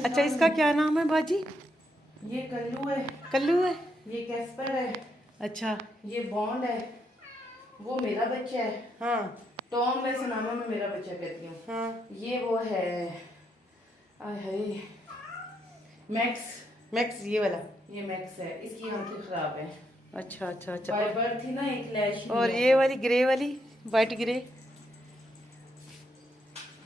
अच्छा, इसका क्या नाम है बाजी? ये कल्लू है, कल्लू है। ये कैस्पर है, अच्छा। ये बॉन्ड है, वो मेरा बच्चा है। हाँ टॉम वैसे नामा में मेरा बच्चा कहती हूँ। हाँ। ये वो है, हाय, मैक्स। मैक्स, ये वाला। ये मैक्स है, इसकी आंखें खराब है। अच्छा अच्छा अच्छा। बाय बर्थ थी ना, एक लैश ही नहीं और ये होता। वाली ग्रे वाली, वाइट ग्रे,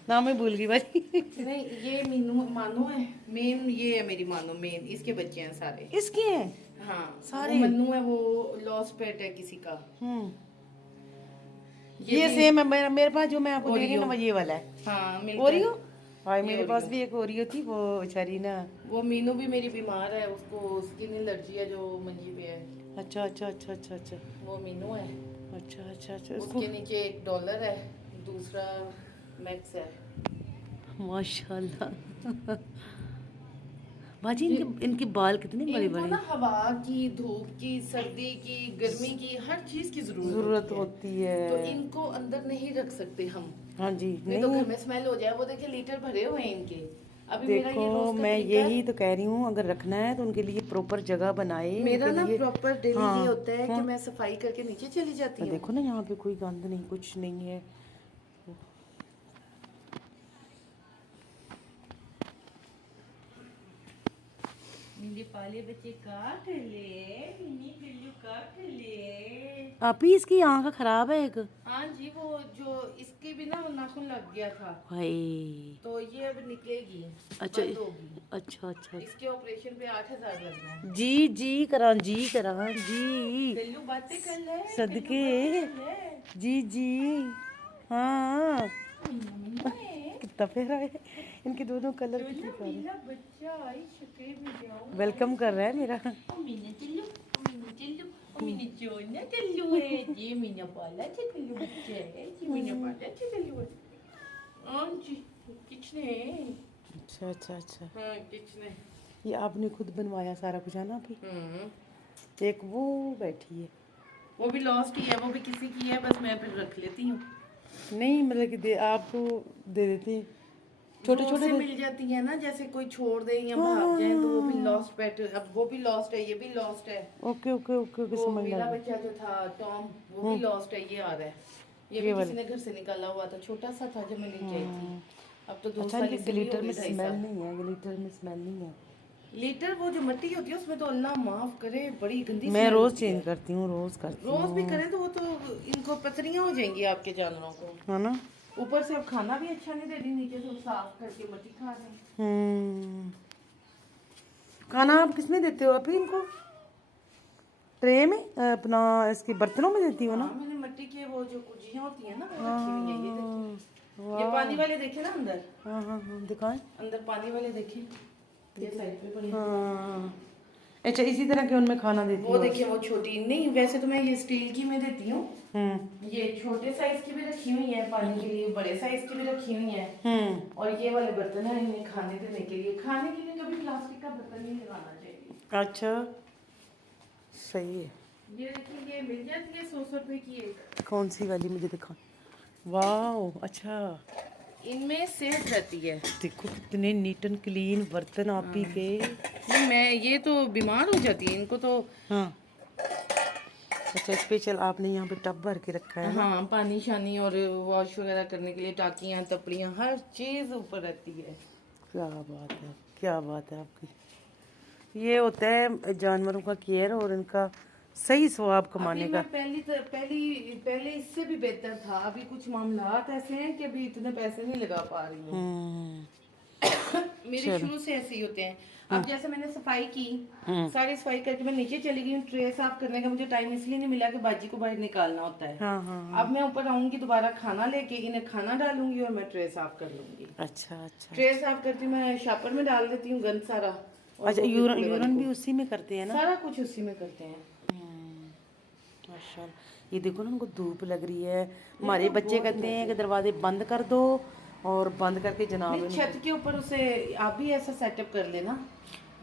नाम मैं भूल गई बाजी। नहीं, ये मीनू मानो है मेन, ये है मेरी मानो मेन, इसके बच्चे हैं सारे। इसके हैं हाँ, सारे। वो मन्नू है, वो लॉस्ट पेट है किसी का। ये भी सेम है मेरे पास, जो मैं आपको दे रही हूँ ओरियो। ना, वो ये वाला है। हाँ, मिलता ओरियो। है। हाँ, ये मेरे पास ओरियो, भी एक ओरियो थी, वो बेचारी ना। वो मीनू भी मेरी बीमार है, उसको स्किन एलर्जी है, जो मंजी पे है। अच्छा अच्छा अच्छा अच्छा अच्छा। वो मीनू है। अच्छा अच्छा अच्छा। उसको उसके नीचे एक डॉलर है, दूसरा मैक्स है। माशाल्लाह। बाजी, ये इनके बाल कितने बड़े इनको बड़े ना हैं। हवा की, धूप की, सर्दी की, गर्मी की, हर चीज की जरूरत जरूरत होती है। होती है। तो इनको अंदर नहीं रख सकते हम, हाँ जी। नहीं तो नहीं, घर में स्मेल हो जाए। वो देखिए लीटर भरे हुए हैं इनके। अभी मेरा देखो ये रोज का मैं तरीका यही है। तो कह रही हूँ, अगर रखना है तो उनके लिए प्रॉपर जगह बनाए, मेरा उनके ना लिए। प्रॉपर डेली हाँ ये होता है कि हाँ। मैं सफाई करके नीचे चली जाती हूँ। देखो ना, यहाँ पे कोई गंद नहीं, कुछ नहीं है। मेरे पाले बच्चे काट ले, मिनी पिल्लू काट ले। आप ही, इसकी आँख खराब है एक। हाँ जी, वो जो इसके भी ना नाखून लग गया था, भाई। तो ये अब निकलेगी, अच्छा बंद होगी। अच्छा अच्छा। इसके ऑपरेशन पे 8,000 लगना है। जी जी करा, जी करा, जी कल्लू बातें कर ले, कल्लू सदके, बातें कर ले। जी जी। हाँ। मीना मीना है। कितना प्यारा है, इनके दोनों कलर जो कितने ना प्यारे। मेरा बच्चा आई शक्ल में जाओ। वेलकम कर रहा है मेरा। ओ मीना चल्लू, ओ मीना चल्लू, ओ मीना जोना चल्लू है। ये मीना पाला चे कल्लू बच्चा है, ये मीना पाला चे कल्लू है। हाँ जी, किचने। अच्छा अच्छा अच्छा। हाँ, किचने। ये आपने खुद बनवाया सारा कुछ है ना अभी? हम्म। एक वो बैठी है। वो भी लॉस्ट ही है, वो भी किसी की है, बस मैं फिर रख लेती हूँ। नहीं मतलब कि दे आपको दे देते हैं, छोटे दूर छोटे से दे। मिल जाती है ना, जैसे कोई छोड़ दे या हाँ हाँ भाग जाए, तो वो भी हाँ। लॉस्ट पेट। अब वो भी लॉस्ट है, ये भी लॉस्ट है। ओके ओके ओके ओके, वो समझ मेरा लगी। बच्चा जो था टॉम, वो भी लॉस्ट है, ये आ रहा है। ये ये भी किसी वाले। ने घर से निकाला हुआ था, छोटा सा था जब मैं लेके आई थी। अब तो 2 अच्छा, साल इनके इससे भी हो ग्लिटर में गए, 2.5 स्मेल साल। नहीं है, ग्लिटर में स्मेल नहीं है। लीटर वो जो मिट्टी होती है उसमें तो अल्लाह माफ करे, बड़ी गंदी मैं स्मेल रोज़ होती चेंज है। करती हूँ, रोज़ करती रोज भी हूँ। करें तो वो तो इनको पथरियां हो जाएंगी आपके जानवरों को। है ना। ऊपर से अब खाना भी अच्छा नहीं दे रही, नीचे से साफ करके मट्टी खा रहे हैं। हम्म। खाना आप किसमें देते हो अभी इनको? ट्रे में, अपना इसके बर्तनों में देती हो हाँ, ना? मैंने मिट्टी के वो जो कुजियां होती है ना, वो रखी हुई है, ये हाँ। देखिए। ये पानी वाह। वाले देखे ना अंदर, हाँ हाँ हाँ, दिखाएं। अंदर पानी वाले देखे, ये साइड पे पड़े। हाँ। अच्छा, इसी तरह के उनमें खाना देती वो हो आप? देखिए, वो छोटी नहीं, वैसे तो मैं ये स्टील की में देती हूँ। हम्म ये छोटे साइज की भी रखी हुई है पानी के लिए, बड़े साइज की भी रखी हुई है। हम्म। और ये वाले बर्तन है इन्हें खाने देने के लिए। खाने के लिए कभी प्लास्टिक का बर्तन नहीं लगाना चाहिए। अच्छा, सही है। ये देखिए, ये मिल जाती है 100 रुपए की एक। कौन सी वाली मुझे दिखा। वाह, अच्छा। इनमें सेहत रहती है। देखो कितने नीट एंड क्लीन बर्तन आप ही के। नहीं, मैं ये तो बीमार हो जाती है इनको तो। हाँ। अच्छा, स्पेशल आपने यहाँ पे टब भर के रखा है ना? हाँ, पानी शानी और वॉश वगैरह करने के लिए टाकियाँ, तपड़ियाँ, हर चीज ऊपर रहती है। क्या बात है, क्या बात है आपकी। ये होता है जानवरों का केयर और इनका सही स्वाब अभी कमाने मैं का। पहले इससे भी बेहतर था। अभी कुछ मामलात ऐसे हैं कि अभी इतने पैसे नहीं लगा पा रही हूँ। हम्म। मेरे चलो। शुरू से ऐसे ही होते हैं। अब जैसे मैंने सफाई की, हम्म। सारी सफाई करके मैं नीचे चली गई हूँ। ट्रे साफ करने का मुझे टाइम इसलिए नहीं मिला कि बाजी को बाहर निकालना होता है। हाँ हाँ हाँ। अब मैं ऊपर आऊंगी, दोबारा खाना लेके इन्हें खाना डालूंगी और मैं ट्रे साफ कर लूंगी। अच्छा अच्छा ट्रे साफ करती हूँ, मैं शापर में डाल देती हूँ गंद सारा। और अच्छा। वो भी यूरन कूड़े वाली यूरन को, भी उसी में करते हैं ना? सारा कुछ उसी में करते हैं। माशाल्लाह। ये देखो ना, उनको धूप लग रही है। हमारे इनको बच्चे बहुत कहते हैं लगी कि है। दरवाजे बंद कर दो, और बंद करके जनाब नहीं, इनको। छत के ऊपर उसे आप भी ऐसा सेटअप कर लेना।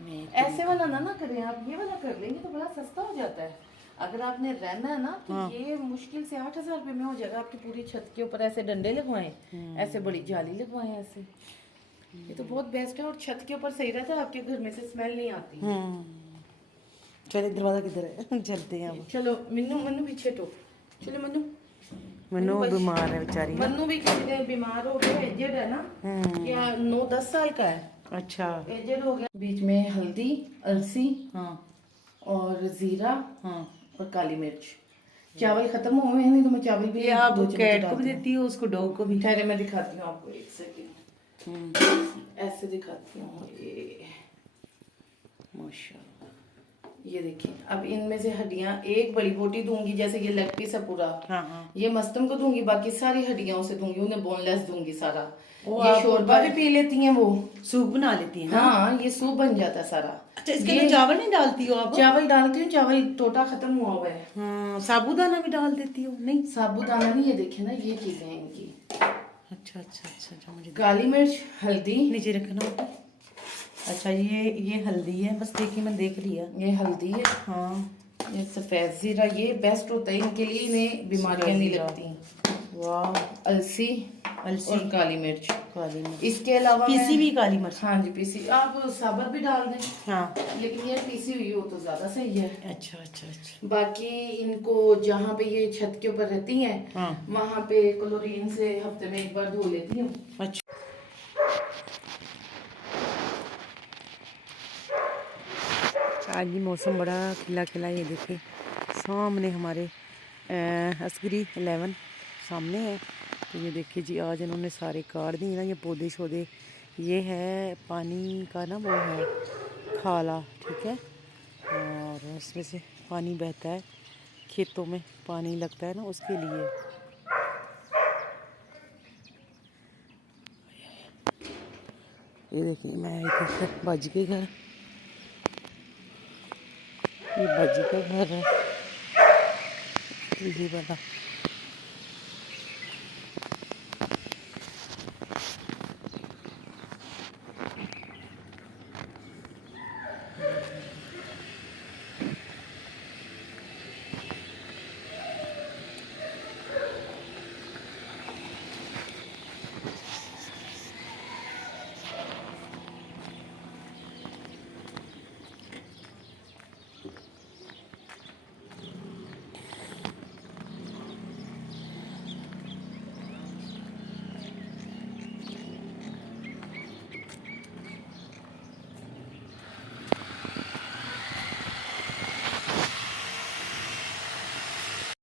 मैं ऐसे वाला ना करें आप, ये वाला कर लेंगे तो बड़ा सस्ता हो जाता है। अगर आपने रहना है ना तो ये मुश्किल से 8,000 रुपये में हो जाएगा। आपकी पूरी छत के ऊपर ऐसे डंडे लगवाएं, ऐसे बड़ी जाली लगवाएं ऐसे। ये तो बहुत बेस्ट है और छत के ऊपर सही रहता है, आपके घर में से स्मेल नहीं आती। चले दरवाजा किधर है चलते हैं अब। चलो मन्नू, मन्नू पीछे हटो। चलो मन्नू। मन्नू बीमार है बेचारी ना। मन्नू भी किसी दिन बीमार हो गया, एजेड है ना, या 9-10 साल का है, अच्छा। एजेड हो गया। बीच में हल्दी, अलसी हाँ और जीरा हाँ। और काली मिर्च। चावल खत्म हो गए हैं, नहीं तो मैं चावल भी ये आप 2 चम्मच कैट को डाल भी दूँ। देती हो, उसको डॉग को भी? ठहरे मैं दिखाती हूँ आपको, एक सेकेंड। ऐसे दिखाती हूँ, ये माशाल्लाह। ये देखिए। अब इनमें से हड्डियां एक बड़ी बोटी दूंगी, जैसे ये लेग पीस है पूरा, हाँ हाँ। ये मस्तम को दूंगी, बाकी सारी हड्डियां उसे दूंगी, उन्हें बोनलेस दूंगी सारा। वो ये आप शोरबा भी पी लेती हैं वो। सूप बना लेती है ना? हाँ, ये सूप बन जाता है सारा। अच्छा, इसके अंदर चावल नहीं डालती हो आप? चावल डालती हूँ, चावल टोटा खत्म हुआ हुआ है। हाँ, साबूदाना भी डाल देती हो? नहीं, साबुदाना नहीं, ये देखिए ना, ये चीजें हैं इनकी। अच्छा अच्छा अच्छा अच्छा, मुझे काली मिर्च, हल्दी, नीचे रखना होता है। अच्छा, ये हल्दी है, बस देखी, मैं देख लिया। ये हल्दी है। हाँ, ये सफेद जीरा, ये बेस्ट होता है इनके लिए, इन्हें बीमारियां नहीं लगती। वाह। अलसी अलसी और काली मिर्च। काली मिर्च इसके अलावा पीसी भी काली मिर्च? हाँ जी, पीसी। आप साबुत भी डाल दें, हाँ। लेकिन ये पीसी हुई हो तो ज्यादा सही है। अच्छा अच्छा अच्छा। बाकी इनको जहाँ पे ये छत के ऊपर रहती हैं, हाँ। वहाँ पे क्लोरीन से हफ्ते में 1 बार धो लेती हूँ। अच्छा। आज भी मौसम बड़ा खिला खिला, ये देखिए सामने हमारे असगरी 11 सामने है। तो ये देखिए जी, आज इन्होंने सारे काट दिए ना ये पौधे शौधे। ये है पानी का ना, वो है खाला, ठीक है, और उसमें से पानी बहता है, खेतों में पानी लगता है ना, उसके लिए। ये देखिए, मैं आई थी बाजी के घर, ये बाजी का घर है, ये वाला।